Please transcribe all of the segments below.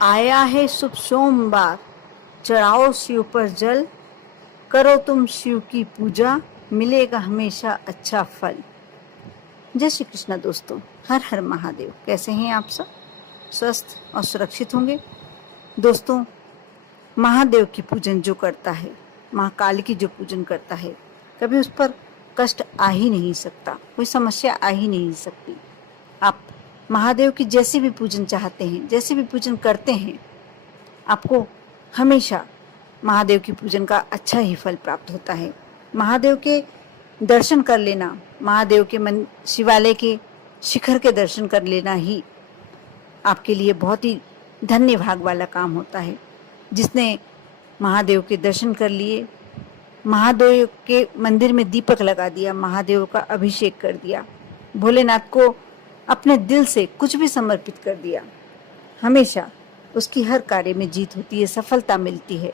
आया है शुभ सोमवार, चढ़ाओ शिव पर जल, करो तुम शिव की पूजा, मिलेगा हमेशा अच्छा फल। जय श्री कृष्ण दोस्तों, हर हर महादेव। कैसे हैं आप सब? स्वस्थ और सुरक्षित होंगे। दोस्तों, महादेव की पूजन जो करता है, महाकाल की जो पूजन करता है, कभी उस पर कष्ट आ ही नहीं सकता, कोई समस्या आ ही नहीं सकती। आप महादेव की जैसे भी पूजन चाहते हैं, जैसे भी पूजन करते हैं, आपको हमेशा महादेव की पूजन का अच्छा ही फल प्राप्त होता है। महादेव के दर्शन कर लेना, महादेव के शिवालय के शिखर के दर्शन कर लेना ही आपके लिए बहुत ही धन्य भाग वाला काम होता है। जिसने महादेव के दर्शन कर लिए, महादेव के मंदिर में दीपक लगा दिया, महादेव का अभिषेक कर दिया, भोलेनाथ को अपने दिल से कुछ भी समर्पित कर दिया, हमेशा उसकी हर कार्य में जीत होती है, सफलता मिलती है।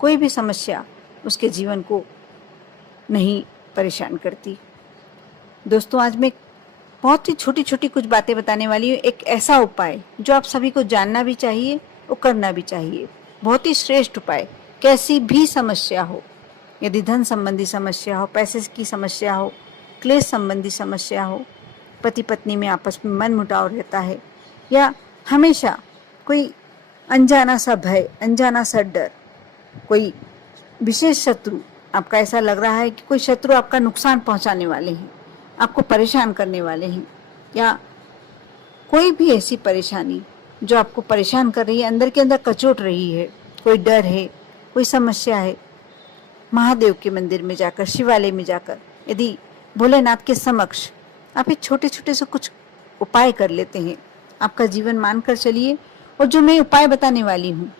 कोई भी समस्या उसके जीवन को नहीं परेशान करती। दोस्तों, आज मैं बहुत ही छोटी छोटी कुछ बातें बताने वाली हूँ। एक ऐसा उपाय जो आप सभी को जानना भी चाहिए और करना भी चाहिए। बहुत ही श्रेष्ठ उपाय। कैसी भी समस्या हो, यदि धन संबंधी समस्या हो, पैसे की समस्या हो, क्लेश संबंधी समस्या हो, पति पत्नी में आपस में मन मुटाव रहता है, या हमेशा कोई अनजाना सा भय, अनजाना सा डर, कोई विशेष शत्रु, आपका ऐसा लग रहा है कि कोई शत्रु आपका नुकसान पहुंचाने वाले हैं, आपको परेशान करने वाले हैं, या कोई भी ऐसी परेशानी जो आपको परेशान कर रही है, अंदर के अंदर कचोट रही है, कोई डर है, कोई समस्या है, महादेव के मंदिर में जाकर, शिवालय में जाकर, यदि भोलेनाथ के समक्ष आप एक छोटे छोटे से कुछ उपाय कर लेते हैं, आपका जीवन मानकर चलिए। और जो मैं उपाय बताने वाली हूँ,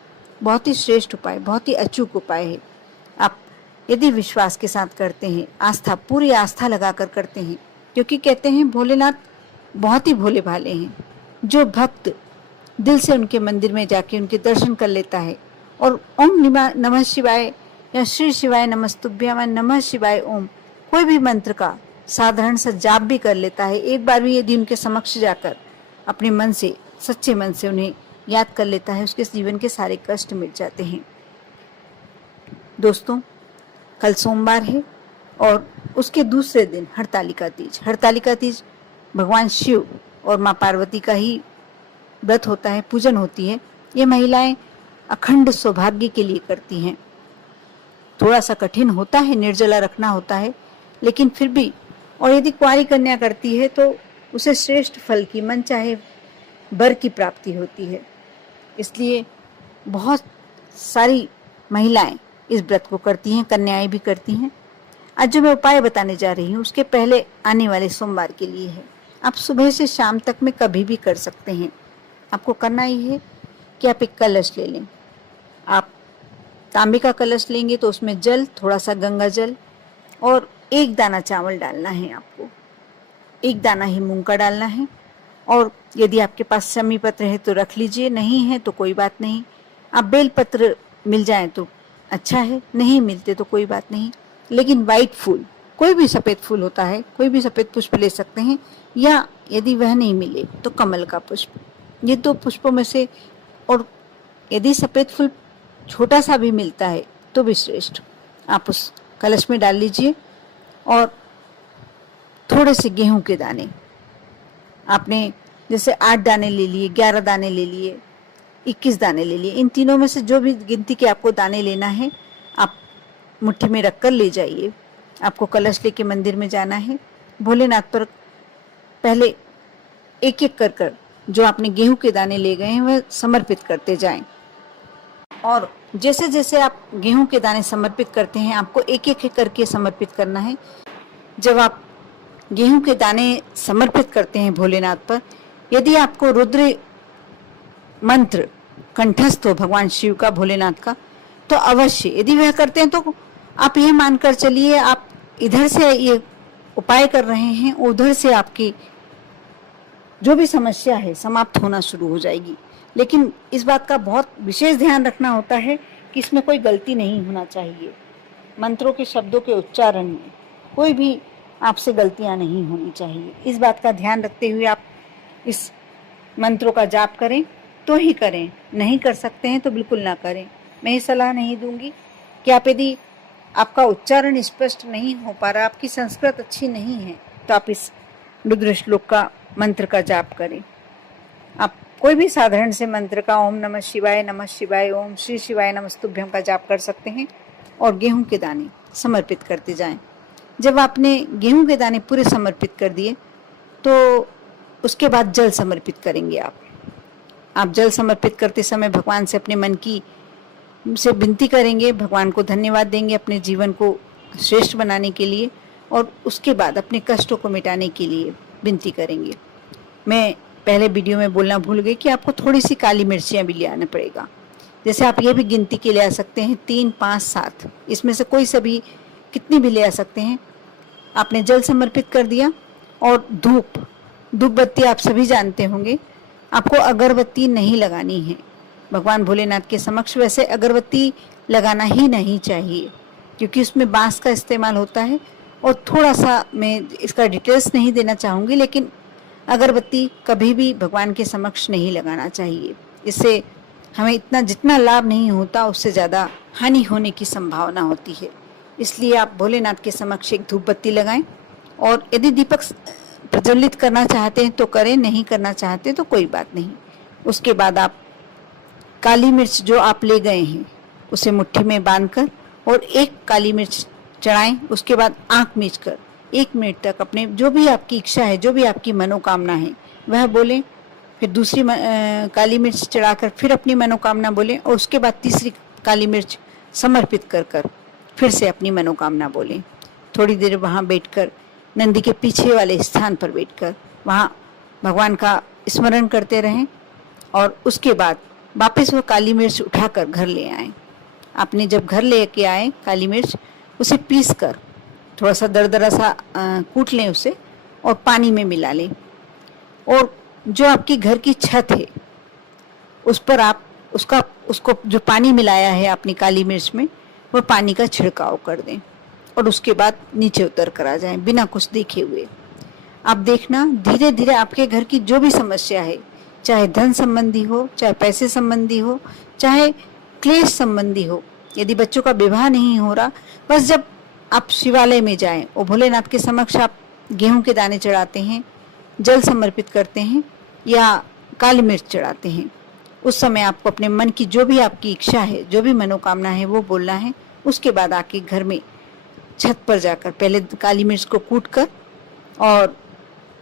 बहुत ही श्रेष्ठ उपाय, बहुत ही अचूक उपाय है। आप यदि विश्वास के साथ करते हैं, आस्था, पूरी आस्था लगाकर करते हैं, क्योंकि कहते हैं भोलेनाथ बहुत ही भोले भाले हैं। जो भक्त दिल से उनके मंदिर में जाके उनके दर्शन कर लेता है और ओम नमः शिवाय या श्री शिवाय नमस्तुभ्यम, नमः शिवाय ओम, कोई भी मंत्र का साधारण सा जाप भी कर लेता है, एक बार भी यदि उनके समक्ष जाकर अपने मन से, सच्चे मन से उन्हें याद कर लेता है, उसके जीवन के सारे कष्ट मिट जाते हैं। दोस्तों, कल सोमवार है और उसके दूसरे दिन हरतालिका तीज। हरतालिका तीज भगवान शिव और माँ पार्वती का ही व्रत होता है, पूजन होती है। ये महिलाएं अखंड सौभाग्य के लिए करती हैं। थोड़ा सा कठिन होता है, निर्जला रखना होता है, लेकिन फिर भी, और यदि कुंवारी कन्या करती है तो उसे श्रेष्ठ फल की, मन चाहे वर की प्राप्ति होती है। इसलिए बहुत सारी महिलाएं इस व्रत को करती हैं, कन्याएं भी करती हैं। आज जो मैं उपाय बताने जा रही हूँ उसके पहले आने वाले सोमवार के लिए है। आप सुबह से शाम तक में कभी भी कर सकते हैं। आपको करना ही है कि आप एक कलश ले लें। आप तांबे का कलश लेंगे तो उसमें जल, थोड़ा सा गंगा जल और एक दाना चावल डालना है। आपको एक दाना ही मूंग का डालना है। और यदि आपके पास शमी पत्र है तो रख लीजिए, नहीं है तो कोई बात नहीं। आप बेल पत्र मिल जाए तो अच्छा है, नहीं मिलते तो कोई बात नहीं। लेकिन वाइट फूल, कोई भी सफ़ेद फूल होता है, कोई भी सफ़ेद पुष्प ले सकते हैं, या यदि वह नहीं मिले तो कमल का पुष्प। ये दो पुष्पों में से, और यदि सफ़ेद फूल छोटा सा भी मिलता है तो भी श्रेष्ठ, आप उस कलश में डाल लीजिए। और थोड़े से गेहूं के दाने, आपने जैसे 8 दाने ले लिए, 11 दाने ले लिए, 21 दाने ले लिए, इन तीनों में से जो भी गिनती के आपको दाने लेना है आप मुट्ठी में रखकर ले जाइए। आपको कलश लेके मंदिर में जाना है। भोलेनाथ पर पहले एक एक कर जो आपने गेहूं के दाने ले गए हैं वह समर्पित करते जाएं। और जैसे जैसे आप गेहूं के दाने समर्पित करते हैं, आपको एक एक करके समर्पित करना है। जब आप गेहूं के दाने समर्पित करते हैं भोलेनाथ पर, यदि आपको रुद्र मंत्र कंठस्थ हो भगवान शिव का, भोलेनाथ का, तो अवश्य, यदि वह करते हैं तो आप यह मानकर चलिए आप इधर से ये उपाय कर रहे हैं, उधर से आपकी जो भी समस्या है समाप्त होना शुरू हो जाएगी। लेकिन इस बात का बहुत विशेष ध्यान रखना होता है कि इसमें कोई गलती नहीं होना चाहिए। मंत्रों के शब्दों के उच्चारण में कोई भी आपसे गलतियां नहीं होनी चाहिए। इस बात का ध्यान रखते हुए आप इस मंत्रों का जाप करें तो ही करें, नहीं कर सकते हैं तो बिल्कुल ना करें। मैं ये सलाह नहीं दूंगी कि आप यदि आपका उच्चारण स्पष्ट नहीं हो पा रहा, आपकी संस्कृत अच्छी नहीं है, तो आप इस रुद्र श्लोक का मंत्र का जाप करें। आप कोई भी साधारण से मंत्र का ओम नमः शिवाय, ओम श्री शिवाय नमस्तुभ्यम का जाप कर सकते हैं और गेहूं के दाने समर्पित करते जाएं। जब आपने गेहूं के दाने पूरे समर्पित कर दिए तो उसके बाद जल समर्पित करेंगे। आप जल समर्पित करते समय भगवान से अपने मन की से विनती करेंगे, भगवान को धन्यवाद देंगे अपने जीवन को श्रेष्ठ बनाने के लिए, और उसके बाद अपने कष्टों को मिटाने के लिए विनती करेंगे। मैं पहले वीडियो में बोलना भूल गई कि आपको थोड़ी सी काली मिर्चियाँ भी ले आना पड़ेगा। जैसे आप ये भी गिनती के ले आ सकते हैं 3, 5, 7, इसमें से कोई सा भी कितनी भी ले आ सकते हैं। आपने जल समर्पित कर दिया और धूप बत्ती आप सभी जानते होंगे, आपको अगरबत्ती नहीं लगानी है भगवान भोलेनाथ के समक्ष। वैसे अगरबत्ती लगाना ही नहीं चाहिए क्योंकि उसमें बांस का इस्तेमाल होता है, और थोड़ा सा मैं इसका डिटेल्स नहीं देना चाहूँगी, लेकिन अगरबत्ती कभी भी भगवान के समक्ष नहीं लगाना चाहिए। इससे हमें इतना जितना लाभ नहीं होता उससे ज़्यादा हानि होने की संभावना होती है। इसलिए आप भोलेनाथ के समक्ष एक धूप बत्ती लगाएं, और यदि दीपक प्रज्वलित करना चाहते हैं तो करें, नहीं करना चाहते तो कोई बात नहीं। उसके बाद आप काली मिर्च जो आप ले गए हैं उसे मुट्ठी में बांधकर और एक काली मिर्च चढ़ाएं। उसके बाद आंख मीच कर 1 मिनट तक अपने जो भी आपकी इच्छा है, जो भी आपकी मनोकामना है वह बोलें। फिर दूसरी काली मिर्च चढ़ाकर फिर अपनी मनोकामना बोलें, और उसके बाद तीसरी काली मिर्च समर्पित कर फिर से अपनी मनोकामना बोलें। थोड़ी देर वहाँ बैठकर नंदी के पीछे वाले स्थान पर बैठकर वहाँ भगवान का स्मरण करते रहें, और उसके बाद वापस वो काली मिर्च उठाकर घर ले आएं। आपने जब घर लेके आए काली मिर्च, उसे पीस कर थोड़ा सा दरदरा सा कूट लें उसे, और पानी में मिला लें, और जो आपकी घर की छत है उस पर आप उसको जो पानी मिलाया है आपने काली मिर्च में, वो पानी का छिड़काव कर दें, और उसके बाद नीचे उतर कर आ जाएं बिना कुछ देखे हुए। आप देखना धीरे धीरे आपके घर की जो भी समस्या है, चाहे धन संबंधी हो, चाहे पैसे संबंधी हो, चाहे क्लेश संबंधी हो, यदि बच्चों का विवाह नहीं हो रहा, बस जब आप शिवालय में जाएं और भोलेनाथ के समक्ष आप गेहूं के दाने चढ़ाते हैं, जल समर्पित करते हैं या काली मिर्च चढ़ाते हैं, उस समय आपको अपने मन की जो भी आपकी इच्छा है, जो भी मनोकामना है वो बोलना है। उसके बाद आके घर में छत पर जाकर पहले काली मिर्च को कूट कर और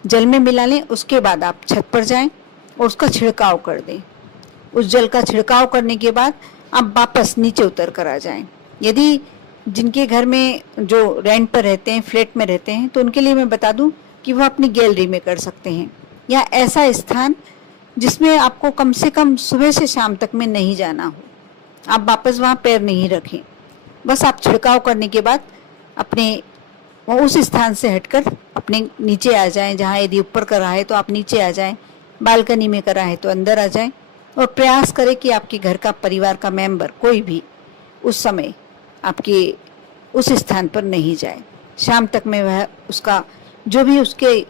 जल में मिला लें। उसके बाद आप छत पर जाएं और उसका छिड़काव कर दें। उस जल का छिड़काव करने के बाद आप वापस नीचे उतर कर आ जाएं। यदि जिनके घर में जो रेंट पर रहते हैं, फ्लैट में रहते हैं, तो उनके लिए मैं बता दूं कि वो अपनी गैलरी में कर सकते हैं, या ऐसा स्थान जिसमें आपको कम से कम सुबह से शाम तक में नहीं जाना हो, आप वापस वहाँ पैर नहीं रखें। बस आप छिड़काव करने के बाद अपने उस स्थान से हटकर अपने नीचे आ जाएं। जहाँ यदि ऊपर कर रहा है तो आप नीचे आ जाएं, बालकनी में कर रहा है तो अंदर आ जाएं, और प्रयास करें कि आपके घर का परिवार का मेंबर कोई भी उस समय आपके उस स्थान पर नहीं जाए। शाम तक में वह उसका जो भी उसके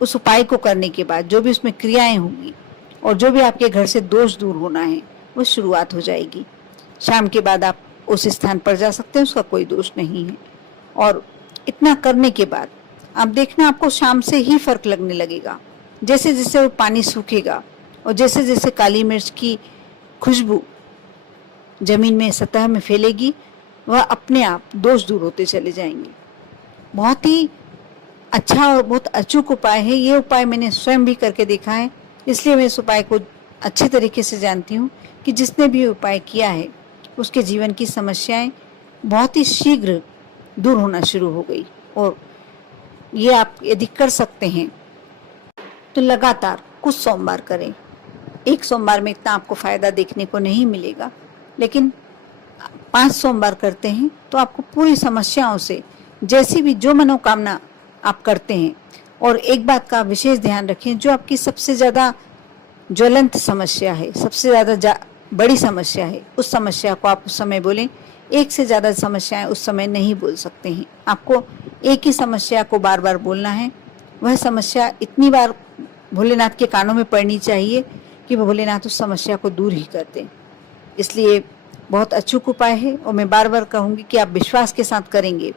उस उपाय को करने के बाद जो भी उसमें क्रियाएं होंगी और जो भी आपके घर से दोष दूर होना है वो शुरुआत हो जाएगी। शाम के बाद आप उस स्थान पर जा सकते हैं, उसका कोई दोष नहीं है। और इतना करने के बाद आप देखना आपको शाम से ही फर्क लगने लगेगा। जैसे जैसे वो पानी सूखेगा और जैसे जैसे काली मिर्च की खुशबू जमीन में सतह में फैलेगी, वह अपने आप दोष दूर होते चले जाएंगे। बहुत ही अच्छा और बहुत अचूक उपाय है। ये उपाय मैंने स्वयं भी करके देखा है, इसलिए मैं इस उपाय को अच्छे तरीके से जानती हूँ कि जिसने भी उपाय किया है उसके जीवन की समस्याएं बहुत ही शीघ्र दूर होना शुरू हो गई। और ये आप यदि कर सकते हैं तो लगातार कुछ सोमवार करें। एक सोमवार में इतना आपको फायदा देखने को नहीं मिलेगा, लेकिन 5 सोमवार करते हैं तो आपको पूरी समस्याओं से जैसी भी जो मनोकामना आप करते हैं। और एक बात का विशेष ध्यान रखें, जो आपकी सबसे ज़्यादा ज्वलंत समस्या है, सबसे ज़्यादा बड़ी समस्या है, उस समस्या को आप उस समय बोलें। एक से ज़्यादा समस्याएं उस समय नहीं बोल सकते हैं। आपको एक ही समस्या को बार बार बोलना है। वह समस्या इतनी बार भोलेनाथ के कानों में पड़नी चाहिए कि वो भोलेनाथ उस समस्या को दूर ही कर दें। इसलिए बहुत अचूक उपाय है और मैं बार बार कहूँगी कि आप विश्वास के साथ करेंगे।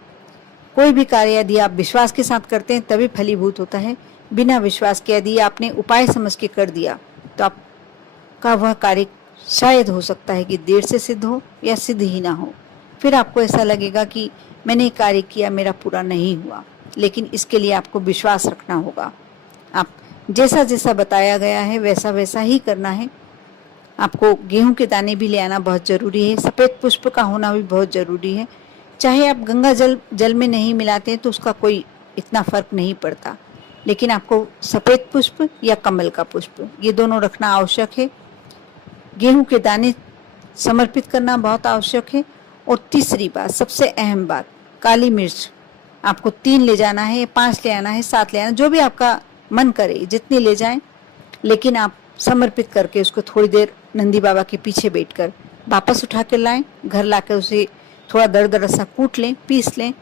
कोई भी कार्य यदि आप विश्वास के साथ करते हैं तभी फलीभूत होता है। बिना विश्वास के यदि आपने उपाय समझ के कर दिया तो आपका वह कार्य शायद हो सकता है कि देर से सिद्ध हो या सिद्ध ही ना हो। फिर आपको ऐसा लगेगा कि मैंने कार्य किया, मेरा पूरा नहीं हुआ। लेकिन इसके लिए आपको विश्वास रखना होगा। आप जैसा जैसा बताया गया है वैसा वैसा ही करना है। आपको गेहूं के दाने भी ले आना बहुत ज़रूरी है। सफ़ेद पुष्प का होना भी बहुत ज़रूरी है। चाहे आप गंगा जल में नहीं मिलाते हैं तो उसका कोई इतना फर्क नहीं पड़ता, लेकिन आपको सफ़ेद पुष्प या कमल का पुष्प ये दोनों रखना आवश्यक है। गेहूं के दाने समर्पित करना बहुत आवश्यक है। और तीसरी बात, सबसे अहम बात, काली मिर्च आपको 3 ले जाना है, 5 ले आना है, 7 ले आना, जो भी आपका मन करे जितनी ले जाएं, लेकिन आप समर्पित करके उसको थोड़ी देर नंदी बाबा के पीछे बैठकर वापस उठा कर लाएं। घर लाकर उसे थोड़ा दरदरा सा कूट लें, पीस लें,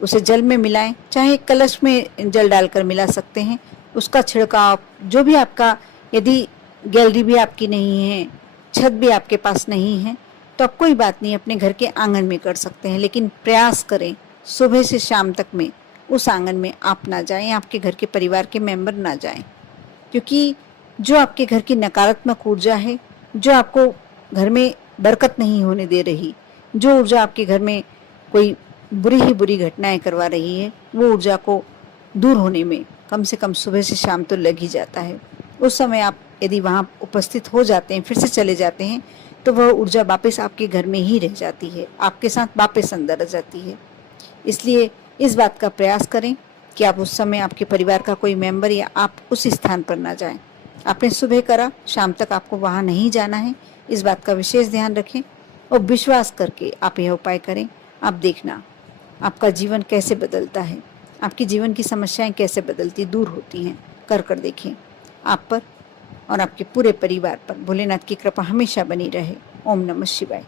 उसे जल में मिलाएं। चाहे कलश में जल डालकर मिला सकते हैं। उसका छिड़काव जो भी आपका, यदि गैलरी भी आपकी नहीं है, छत भी आपके पास नहीं है, तो आप कोई बात नहीं अपने घर के आंगन में कर सकते हैं। लेकिन प्रयास करें सुबह से शाम तक में उस आंगन में आप ना जाएं, आपके घर के परिवार के मेंबर ना जाएं, क्योंकि जो आपके घर की नकारात्मक ऊर्जा है, जो आपको घर में बरकत नहीं होने दे रही, जो ऊर्जा आपके घर में कोई बुरी ही बुरी घटनाएं करवा रही है, वो ऊर्जा को दूर होने में कम से कम सुबह से शाम तो लग ही जाता है। उस समय आप यदि वहाँ उपस्थित हो जाते हैं, फिर से चले जाते हैं, तो वह ऊर्जा वापस आपके घर में ही रह जाती है, आपके साथ वापस अंदर आ जाती है। इसलिए इस बात का प्रयास करें कि आप उस समय आपके परिवार का कोई मेंबर या आप उस स्थान पर ना जाएं। आपने सुबह करा, शाम तक आपको वहाँ नहीं जाना है, इस बात का विशेष ध्यान रखें और विश्वास करके आप यह उपाय करें। आप देखना आपका जीवन कैसे बदलता है, आपकी जीवन की समस्याएं कैसे बदलती दूर होती हैं। कर देखें। आप पर और आपके पूरे परिवार पर भोलेनाथ की कृपा हमेशा बनी रहे। ओम नमः शिवाय।